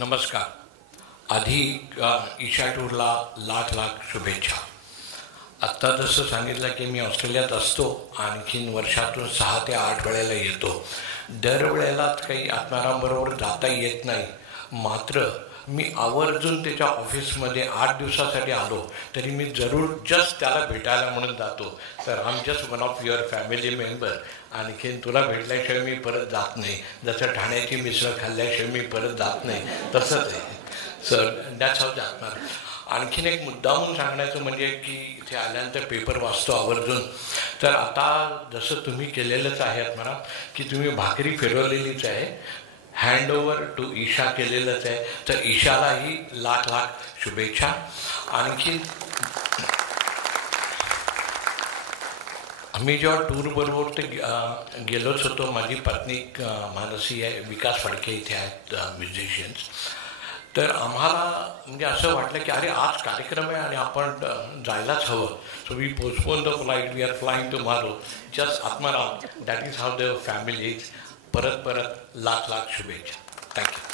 नमस्कार. आधी ईशा टूरला लाख लाख शुभेच्छा. आत्ता जसं सांगितलं की मी ऑस्ट्रेलियात असतो, आणखीन वर्षातून 6 ते 8 वेळेला येतो. दरवेळेलाच काही आत्मारामबरोबर जाता येत नाही. मात्र मी आवर्जून त्याच्या ऑफिसमध्ये 8 दिवसासाठी आलो तरी मी जरूर जस्ट त्याला भेटायला म्हणून जातो. तर I am just one of your family member. आणखीन तुला भेटल्याशिवाय मी परत जात नाही. जसं ठाण्याची मिसळ खाल्ल्याशिवाय मी परत जात नाही, तसंच आहे सर. दॅट्स हाऊ जाणार. आणखीन एक मुद्दाहून सांगण्याचं म्हणजे की इथे आल्यानंतर पेपर वाचतो आवर्जून. तर आता जसं तुम्ही केलेलंच आहे मला की तुम्ही भाकरी फिरवलेलीच आहे, हँडओव्हर टू ईशा केलेलंच आहे. तर ईशालाही लाख लाख शुभेच्छा. आणखी आम्ही जेव्हा टूरबरोबर ते गेलोच होतो, माझी पत्नी मानसी आहे, विकास फडके इथे आहेत म्युझिशियन्स. तर आम्हाला म्हणजे असं वाटलं की अरे आज कार्यक्रम आहे आणि आपण जायलाच हवं. So we postpone the flight, we are flying tomorrow. Just Atmaram. That is how the family is. परत लाख लाख शुभेच्छा. थँक्यू.